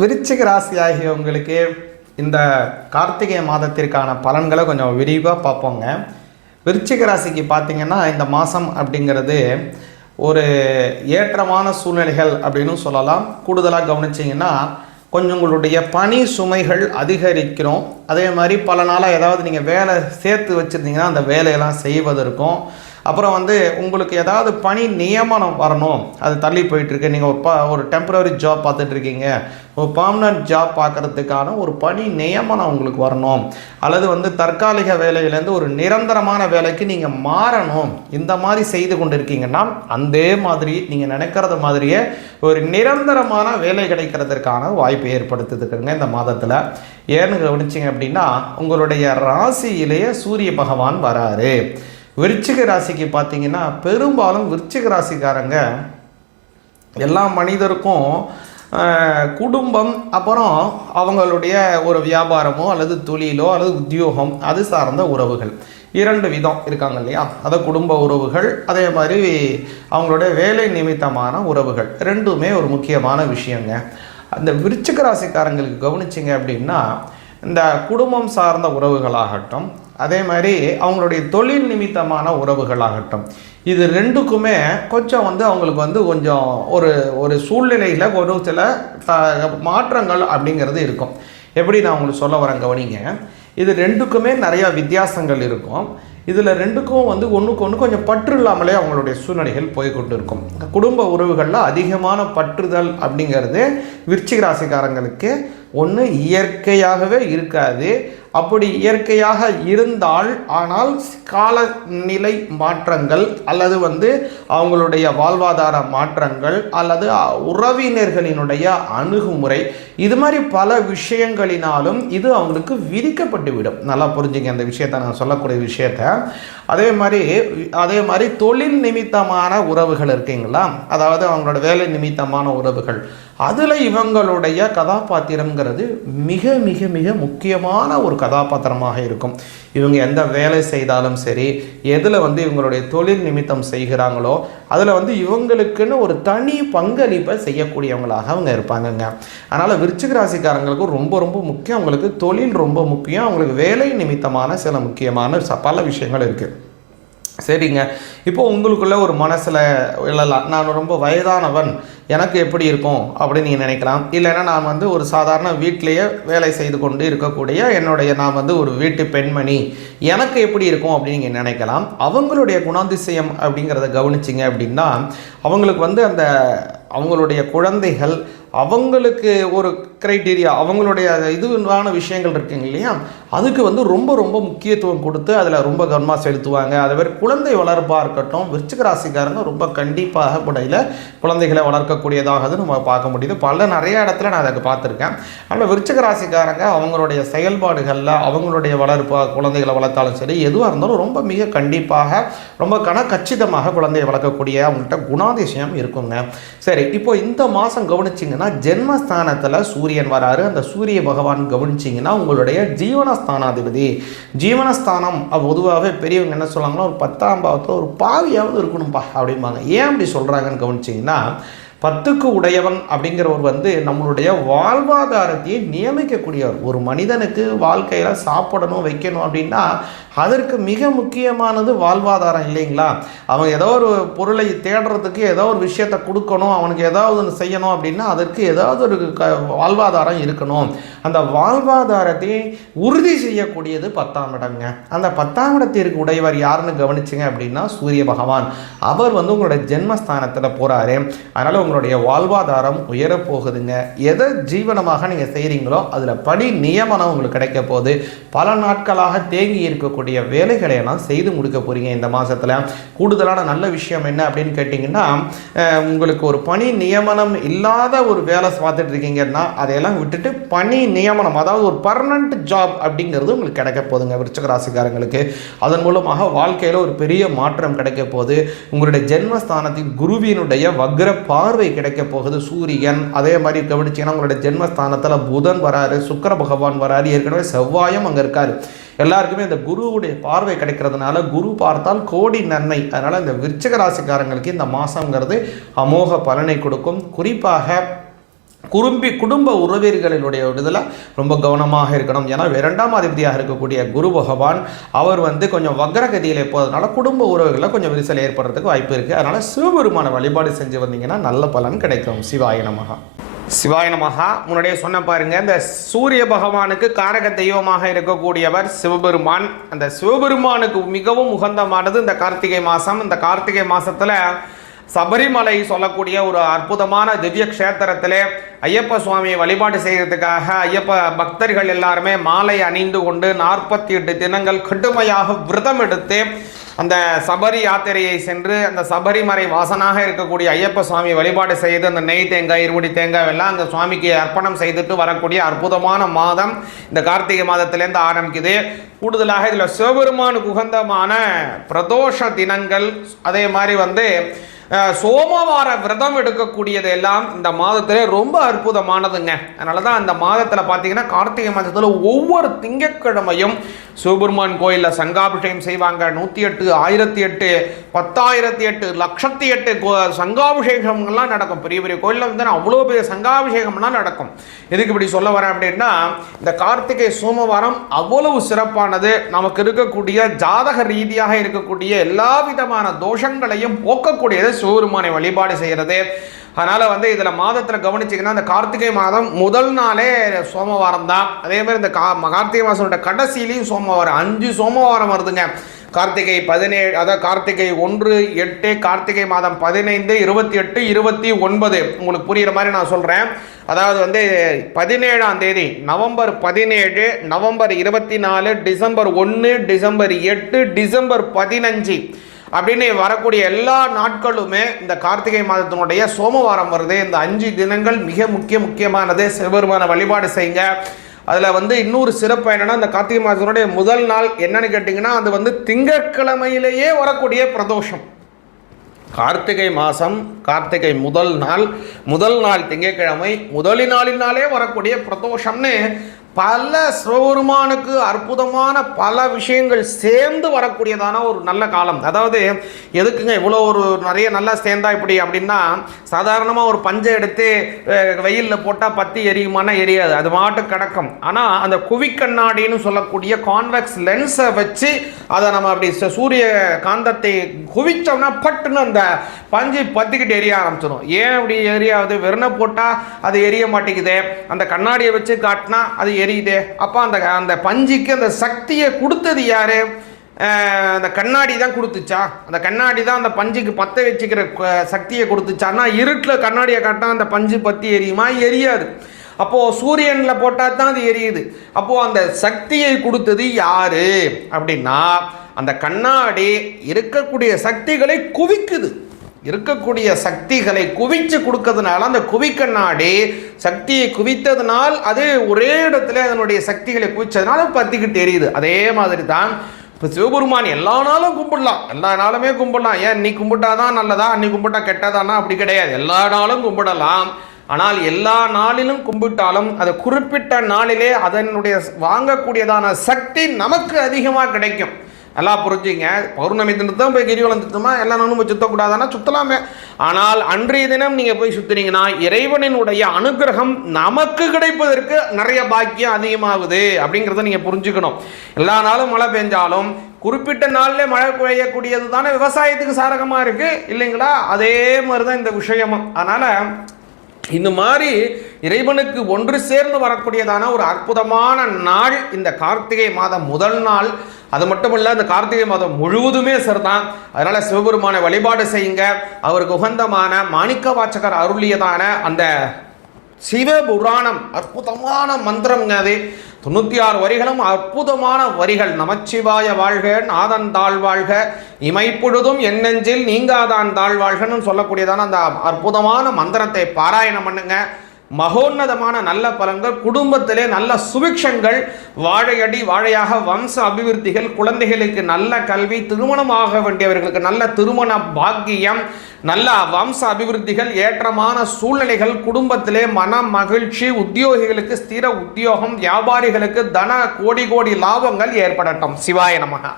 விருச்சிக ராசி ஆகியவங்களுக்கு இந்த கார்த்திகை மாதத்திற்கான பலன்களை கொஞ்சம் விரிவாக பார்ப்போங்க. விருச்சிக ராசிக்கு பார்த்திங்கன்னா இந்த மாதம் அப்படிங்கிறது ஒரு ஏற்றமான சூழ்நிலைகள் அப்படின்னு சொல்லலாம். கூடுதலாக கவனிச்சிங்கன்னா கொஞ்சம் உங்களுடைய பணி சுமைகள் அதிகரிக்கிறோம். அதே மாதிரி பல நாளாக ஏதாவது நீங்கள் வேலை சேர்த்து வச்சுருந்தீங்கன்னா அந்த வேலையெல்லாம் செய்வதற்கும், அப்புறம் உங்களுக்கு ஏதாவது பணி நியமனம் வரணும், அது தள்ளி போயிட்டுருக்கு, நீங்கள் ஒரு டெம்பரரி ஜாப் பார்த்துட்ருக்கீங்க, ஒரு பர்மனன்ட் ஜாப் பார்க்குறதுக்கான ஒரு பணி நியமனம் உங்களுக்கு வரணும், அல்லது தற்காலிக வேலையிலேருந்து ஒரு நிரந்தரமான வேலைக்கு நீங்கள் மாறணும், இந்த மாதிரி செய்து கொண்டு இருக்கீங்கன்னா அதே மாதிரி நீங்கள் நினைக்கிறது மாதிரியே ஒரு நிரந்தரமான வேலை கிடைக்கிறதுக்கான வாய்ப்பை ஏற்படுத்திருக்குங்க இந்த மாதத்தில். ஏன்னு கவனிச்சிங்க அப்படின்னா உங்களுடைய ராசியிலேயே சூரிய பகவான் வராரு. விருச்சிக ராசிக்கு பார்த்தீங்கன்னா பெரும்பாலும் விருச்சிக ராசிக்காரங்க எல்லா மனிதருக்கும் குடும்பம், அப்புறம் அவங்களுடைய ஒரு வியாபாரமோ அல்லது தொழிலோ அல்லது உத்தியோகம், அது சார்ந்த உறவுகள் இரண்டு விதம் இருக்காங்க இல்லையா? அதை குடும்ப உறவுகள், அதே மாதிரி அவங்களுடைய வேலை நிமித்தமான உறவுகள், ரெண்டுமே ஒரு முக்கியமான விஷயங்க. அந்த விருச்சிக ராசிக்காரங்களுக்கு கவனிச்சிங்க அப்படின்னா இந்த குடும்பம் சார்ந்த உறவுகளாகட்டும், அதே மாதிரி அவங்களுடைய தொழில் நிமித்தமான உறவுகளாகட்டும், இது ரெண்டுக்குமே கொஞ்சம் அவங்களுக்கு கொஞ்சம் ஒரு ஒரு சூழ்நிலையில் ஒரு சில மாற்றங்கள் அப்படிங்கிறது இருக்கும். எப்படி நான் உங்களுக்கு சொல்ல வரேன் கவனிங்க. இது ரெண்டுக்குமே நிறையா வித்தியாசங்கள் இருக்கும். இதில் ரெண்டுக்கும் ஒன்றுக்கு ஒன்று கொஞ்சம் பற்று இல்லாமலே அவங்களுடைய சூழ்நிலைகள் போய்கொண்டு இருக்கும். குடும்ப உறவுகளில் அதிகமான பற்றுதல் அப்படிங்கிறது விருச்சிக ராசிக்காரங்களுக்கு ஒன்று இயற்கையாகவே இருக்காது. அப்படி இயற்கையாக இருந்தால் ஆனால் காலநிலை மாற்றங்கள் அல்லது அவங்களுடைய வாழ்வாதார மாற்றங்கள் அல்லது உறவினர்களினுடைய அணுகுமுறை, இது மாதிரி பல விஷயங்களினாலும் இது அவங்களுக்கு விதிக்கப்பட்டுவிடும். நல்லா புரிஞ்சுங்க அந்த விஷயத்தை, நான் சொல்லக்கூடிய விஷயத்தை. அதே மாதிரி தொழில் நிமித்தமான உறவுகள் இருக்கீங்களா, அதாவது அவங்களோட வேலை நிமித்தமான உறவுகள், அதில் இவங்களுடைய கதாபாத்திரங்கிறது மிக மிக மிக முக்கியமான ஒரு கதாபாத்திரமாக இருக்கும். இவங்க எந்த வேலை செய்தாலும் சரி, எதில் இவங்களுடைய தொழில் நிமித்தம் செய்கிறாங்களோ அதில் இவங்களுக்குன்னு ஒரு தனி பங்களிப்பை செய்யக்கூடியவங்களாக அவங்க இருப்பாங்கங்க. அதனால் விருச்சிக ராசிக்காரங்களுக்கு ரொம்ப ரொம்ப முக்கியம், அவங்களுக்கு தொழில் ரொம்ப முக்கியம், அவங்களுக்கு வேலை நிமித்தமான சில முக்கியமான பல விஷயங்கள் இருக்குது. சரிங்க. இப்போது உங்களுக்குள்ள ஒரு மனசில் இல்லலாம், நான் ரொம்ப வயதானவன், எனக்கு எப்படி இருக்கும் அப்படின்னு நீங்கள் நினைக்கலாம். இல்லைன்னா நான் ஒரு சாதாரண வீட்டிலேயே வேலை செய்து கொண்டு இருக்கக்கூடிய நான் ஒரு வீட்டு பெண்மணி, எனக்கு எப்படி இருக்கும் அப்படின்னு நீங்கள் நினைக்கலாம். அவங்களுடைய குணாதிசயம் அப்படிங்கிறத கவனிச்சிங்க அப்படின்னா அவங்களுக்கு அந்த அவங்களுடைய குழந்தைகள், அவங்களுக்கு ஒரு க்ரைட்டீரியா, அவங்களுடைய இதுவான விஷயங்கள் இருக்குங்க இல்லையா, அதுக்கு ரொம்ப ரொம்ப முக்கியத்துவம் கொடுத்து அதில் ரொம்ப கவனமாக செலுத்துவாங்க. அதே மாதிரி குழந்தை வளர்ப்பாக இருக்கட்டும், விருச்சிக ராசிக்காரங்க ரொம்ப கண்டிப்பாக முறையில் குழந்தைகளை வளர்க்கக்கூடியதாக நம்ம பார்க்க முடியுது. நிறைய இடத்துல நான் அதை பார்த்துருக்கேன். அதனால் விருச்சிக ராசிக்காரங்க அவங்களுடைய செயல்பாடுகளில் அவங்களுடைய குழந்தைகளை வளர்த்தாலும் சரி, எதுவாக இருந்தாலும் ரொம்ப மிக கண்டிப்பாக ரொம்ப கச்சிதமாக குழந்தையை வளர்க்கக்கூடிய அவங்கள்ட்ட குணாதிசயம் இருக்குங்க. சரி, இப்போ இந்த மாதம் கவனிச்சிங்கன்னா ஜென்மஸ்தானத்தில் சூரியன் வராரு. அந்த சூரிய பகவான் கவனிச்சிங்கன்னா உங்களுடைய ஜீவனஸ்தானாதிபதி. ஜீவனஸ்தானம் பொதுவாகவே பெரியவங்க என்ன சொல்லுவாங்கன்னா ஒரு 10ஆம் பாவத்தில் ஒரு பாவியாவது இருக்கணும்பா அப்படிம்பாங்க. ஏன் அப்படி சொல்கிறாங்கன்னு கவனிச்சிங்கன்னா 10க்கு உடையவன் அப்படிங்கிறவர் நம்மளுடைய வாழ்வாதாரத்தையே நியமிக்கக்கூடியவர். ஒரு மனிதனுக்கு வாழ்க்கையில் சாப்பிடணும் வைக்கணும் அப்படின்னா அதற்கு மிக முக்கியமானது வாழ்வாதாரம் இல்லைங்களா? அவன் ஏதோ ஒரு பொருளை தேடுறதுக்கு ஏதோ ஒரு விஷயத்தை கொடுக்கணும், அவனுக்கு ஏதாவது ஒன்று செய்யணும் அப்படின்னா அதற்கு ஏதாவது ஒரு வாழ்வாதாரம் இருக்கணும். அந்த வாழ்வாதாரத்தை உறுதி செய்யக்கூடியது 10ஆம் இடங்க. அந்த 10ஆம் இடத்திற்கு உடையவர் யாருன்னு கவனிச்சிங்க அப்படின்னா சூரிய பகவான். அவர் உங்களுடைய ஜென்மஸ்தானத்தில் போகிறாரு. அதனால் உங்களுடைய வாழ்வாதாரம் உயரப்போகுதுங்க. எதை ஜீவனமாக நீங்கள் செய்கிறீங்களோ அதில் படி நியமனம் உங்களுக்கு கிடைக்க போகுது. பல நாட்களாக தேங்கி இருக்கக்கூடிய வேலைகளை எல்லாம் செய்து முடிக்க போகிறீங்க இந்த மாதத்தில். கூடுதலான நல்ல விஷயம் என்ன அப்படின்னு கேட்டிங்கன்னா, உங்களுக்கு ஒரு பணி நியமனம் இல்லாத ஒரு வேலை பார்த்துட்டு இருக்கீங்கன்னா அதையெல்லாம் விட்டுட்டு பணி நியமனம், அதாவது ஒரு பர்மனன்ட் ஜாப் அப்படிங்கிறது உங்களுக்கு கிடைக்க போகுதுங்க விருச்சிக ராசிக்காரங்களுக்கு. அதன் மூலமாக வாழ்க்கையில் ஒரு பெரிய மாற்றம் கிடைக்க போகுது. உங்களுடைய ஜென்மஸ்தானத்தில் குருவினுடைய வக்ர பார்வை கிடைக்க போகுது சூரியன். அதே மாதிரி கவனிச்சிங்கன்னா உங்களுடைய ஜென்மஸ்தானத்தில் புதன் வராரு, சுக்கிர பகவான் வராரு, ஏற்கனவே செவ்வாயும் அங்கே இருக்காரு. எல்லாருக்குமே இந்த குருவுடைய பார்வை கிடைக்கிறதுனால குரு பார்த்தால் கோடி நன்மை. அதனால் இந்த விருச்சிக ராசிக்காரங்களுக்கு இந்த மாதங்கிறது அமோக பலனை கொடுக்கும். குறிப்பாக குடும்ப உறவினர்களுடைய இதில் ரொம்ப கவனமாக இருக்கணும். ஏன்னா 2ஆம் அதிபதியாக இருக்கக்கூடிய குரு பகவான் அவர் கொஞ்சம் வக்ரகதியில் போவதனால குடும்ப உறவுகளில் கொஞ்சம் விரிசல் ஏற்படுறதுக்கு வாய்ப்பு இருக்குது. அதனால் சிவபெருமான வழிபாடு செஞ்சு வந்தீங்கன்னா நல்ல பலன் கிடைக்கும். சிவாய நமகா. சிவாய நமகா. முன்னாடியே சொன்ன பாருங்க, இந்த சூரிய பகவானுக்கு காரக தெய்வமாக இருக்கக்கூடியவர் சிவபெருமான். அந்த சிவபெருமானுக்கு மிகவும் உகந்தமானது இந்த கார்த்திகை மாதம். இந்த கார்த்திகை மாதத்தில் சபரிமலை சொல்லக்கூடிய ஒரு அற்புதமான திவ்ய க்ஷேத்திரத்திலே ஐயப்ப சுவாமியை வழிபாடு செய்கிறதுக்காக ஐயப்ப பக்தர்கள் எல்லாருமே மாலை அணிந்து கொண்டு 48 தினங்கள் கடுமையாக விரதம் எடுத்து அந்த சபரி யாத்திரையை சென்று அந்த சபரிமலை வாசனாக இருக்கக்கூடிய ஐயப்ப சுவாமி வழிபாடு செய்து அந்த நெய் தேங்காய், இருமுடி தேங்காய் எல்லாம் அந்த சுவாமிக்கு அர்ப்பணம் செய்துட்டு வரக்கூடிய அற்புதமான மாதம் இந்த கார்த்திகை மாதத்திலேருந்து ஆரம்பிக்குது. கூடுதலாக இதில் சிவபெருமானுக்கு உகந்தமான பிரதோஷ தினங்கள், அதே மாதிரி சோமவார விரதம் எடுக்கக்கூடியது எல்லாம் இந்த மாதத்திலே ரொம்ப அற்புதமானதுங்க. அதனால தான் அந்த மாதத்தில் பார்த்தீங்கன்னா கார்த்திகை மாதத்தில் ஒவ்வொரு திங்கட்கிழமையும் சிவபெருமான் கோயிலில் சங்காபிஷேகம் செய்வாங்க. 108, 1008, 10,008, 1,08 சங்காபிஷேகங்கள்லாம் நடக்கும். பெரிய பெரிய கோயிலில் அவ்வளோ பெரிய சங்காபிஷேகம்லாம் நடக்கும். எதுக்கு இப்படி சொல்ல வரேன் அப்படின்னா, இந்த கார்த்திகை சோமவாரம் அவ்வளவு சிறப்பானது. நமக்கு இருக்கக்கூடிய ஜாதக ரீதியாக இருக்கக்கூடிய எல்லா விதமான தோஷங்களையும் போக்கக்கூடியது சிவபெருமானை வழிபாடு செய்கிறது. அதனால் இதில் மாதத்தில் கவனிச்சிங்கன்னா இந்த கார்த்திகை மாதம் முதல் நாளே சோமவாரம் தான். அதேமாதிரி இந்த கார்த்திகை மாதத்தோட கடைசியிலையும் சோமவாரம், 5 சோமவாரம் வருதுங்க. கார்த்திகை 17, அதாவது கார்த்திகை 1, 8, கார்த்திகை மாதம் 15, 28, 29. உங்களுக்கு புரிகிற மாதிரி நான் சொல்கிறேன். அதாவது 17ஆம் தேதி November 17, November 24, December 1, December 8, December 15 அப்படின்னு வரக்கூடிய எல்லா நாட்களுமே இந்த கார்த்திகை மாதத்தினுடைய சோமவாரம் வருது. இந்த 5 தினங்கள் மிக முக்கியமானது. சிவபெருமான வழிபாடு செய்யுங்க. அதில் இன்னொரு சிறப்பு என்னென்னா, இந்த கார்த்திகை மாதத்தினுடைய முதல் நாள் என்னன்னு கேட்டிங்கன்னா, அது திங்கட்கிழமையிலேயே வரக்கூடிய பிரதோஷம். கார்த்திகை மாதம் கார்த்திகை முதல் நாள் திங்கட்கிழமை, முதலினாலே வரக்கூடிய பிரதோஷம்னு பல சிவபெருமானுக்கு அற்புதமான பல விஷயங்கள் சேர்ந்து வரக்கூடியதான ஒரு நல்ல காலம். அதாவது எதுக்குங்க இவ்வளோ நிறைய நல்லா சேர்ந்தா இப்படி அப்படின்னா, சாதாரணமாக ஒரு பஞ்சை எடுத்து வெயிலில் போட்டால் பற்றி எரியுமானா எரியாது, அது மாட்டு கிடக்கும். ஆனால் அந்த குவிக்கண்ணாடின்னு சொல்லக்கூடிய கான்வெக்ஸ் லென்ஸை வச்சு அதை நம்ம அப்படி சூரிய காந்தத்தை குவிச்சோம்னா பட்டுன்னு அந்த பஞ்சு பற்றிக்கிட்டு எரிய ஆரம்பிச்சிடும். ஏன் அப்படி எரியாது? வெறுனை போட்டால் அது எரிய மாட்டேங்குது, அந்த கண்ணாடியை வச்சு காட்டினா அது எரியுதே. அப்போ அந்த பஞ்சுக்கு அந்த சக்தியை கொடுத்தது யாரு? அந்த கண்ணாடி தான் கொடுத்துச்சா? அந்த கண்ணாடி தான் அந்த பஞ்சுக்கு பற்ற வச்சுக்கிற சக்தியை கொடுத்துச்சான்னா, இருட்டில் கண்ணாடியை காட்டினா அந்த பஞ்சு பற்றி எரியுமா? எரியாது. அப்போது சூரியனில் போட்டால் தான் அது எரியுது. அப்போது அந்த சக்தியை கொடுத்தது யாரு அப்படின்னா, அந்த கண்ணாடி இருக்கக்கூடிய சக்திகளை குவிக்குது. இருக்கக்கூடிய சக்திகளை குவிச்சு கொடுக்கறதுனால அந்த குவிக்கண்ணாடி சக்தியை குவித்ததுனால் அது ஒரே இடத்துல அதனுடைய சக்திகளை குவிச்சதுனால பற்றிக்கிட்டு எரியுது. அதே மாதிரி தான் இப்போ சிவபெருமான் எல்லா நாளும் கும்பிடலாம், எல்லா நாளுமே கும்பிடலாம். ஏன் நீ கும்பிட்டாதான் நல்லதா, நீ கும்பிட்டா கெட்டதானா? அப்படி கிடையாது. எல்லா நாளும் கும்பிடலாம். ஆனால் எல்லா நாளிலும் கும்பிட்டாலும் அது குறிப்பிட்ட நாளிலே அதனுடைய வாங்கக்கூடியதான சக்தி நமக்கு அதிகமாக கிடைக்கும். எல்லாம் புரிஞ்சுங்க. பௌர்ணமி தினத்தான் போய் கிரிவலம் சுத்தமா எல்லா நாளும் போய் சுத்தக்கூடாதானா? சுத்தலாமே. ஆனால் அன்றைய தினம் நீங்கள் போய் சுத்துனீங்கன்னா இறைவனினுடைய அனுகிரகம் நமக்கு கிடைப்பதற்கு நிறைய பாக்கியம் அதிகமாகுது அப்படிங்கிறத நீங்கள் புரிஞ்சுக்கணும். எல்லா நாளும் மழை பெஞ்சாலும் குறிப்பிட்ட நாளில் மழை பெய்யக்கூடியது தானே விவசாயத்துக்கு சாதகமாக இருக்குது இல்லைங்களா? அதே மாதிரி தான் இந்த விஷயமும். அதனால் இந்த மாதிரி இறைவனுக்கு ஒன்று சேர்ந்து வரக்கூடியதான ஒரு அற்புதமான நாள் இந்த கார்த்திகை மாதம் முதல் நாள். அது மட்டும் இல்லை, இந்த கார்த்திகை மாதம் முழுவதுமே சரிதான். அதனால் சிவபெருமானை வழிபாடு செய்யுங்க. அவருக்கு உகந்தமான மாணிக்க வாசகர் அருளியதான அந்த சிவபுராணம் அற்புதமான மந்திரம்ங்க. அது 96 வரிகளும் அற்புதமான வரிகள். நமச்சிவாய வாழ்க, நாதன் தாழ்வாழ்க, இமைப்பொழுதும் எண்ணெஞ்சில் நீங்காதான் தாழ்வாழ்கன்னு சொல்லக்கூடியதான அந்த அற்புதமான மந்திரத்தை பாராயணம் பண்ணுங்க. மகோன்னதமான நல்ல பலன்கள், குடும்பத்திலே நல்ல சுபிக்ஷங்கள், வாழையடி வாழையாக வம்ச அபிவிருத்திகள், குழந்தைகளுக்கு நல்ல கல்வி, திருமணமாக வேண்டியவர்களுக்கு நல்ல திருமண பாக்கியம், நல்ல வம்ச அபிவிருத்திகள், ஏற்றமான சூழ்நிலைகள், குடும்பத்திலே மன மகிழ்ச்சி, உத்தியோகிகளுக்கு ஸ்திர உத்தியோகம், வியாபாரிகளுக்கு தன கோடி லாபங்கள் ஏற்படட்டும். சிவாய நமக.